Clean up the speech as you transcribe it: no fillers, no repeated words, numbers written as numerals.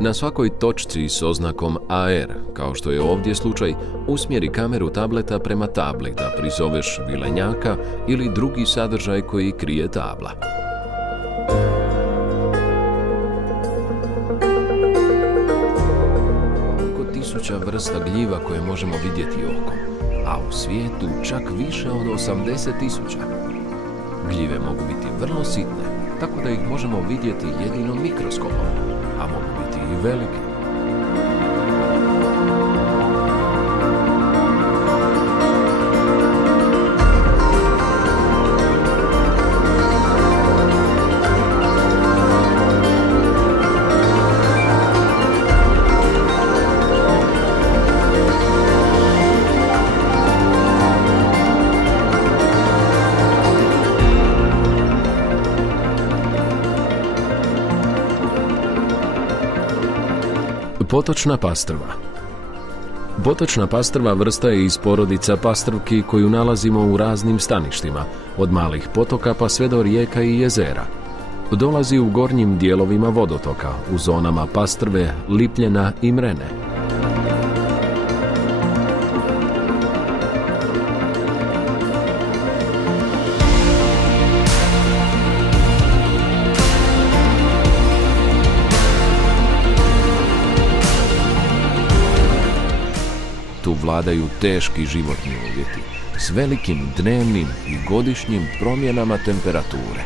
Na svakoj točci s oznakom AR, kao što je ovdje slučaj, usmjeri kameru tableta prema tabli da prizoveš vilenjaka ili drugi sadržaj koji krije tabla. Oko 1000 vrsta gljiva koje možemo vidjeti okom, a u svijetu čak više od 80.000. Gljive mogu biti vrlo sitne, tako da ih možemo vidjeti jedino mikroskopom, a mogu biti i velike. Potočna pastrva. Potočna pastrva vrsta je iz porodica pastrvki koju nalazimo u raznim staništima, od malih potoka pa sve do rijeka i jezera. Dolazi u gornjim dijelovima vodotoka, u zonama pastrve, lipljena i mrene. Tu vladaju teški životni uvjeti s velikim dnevnim i godišnjim promjenama temperature.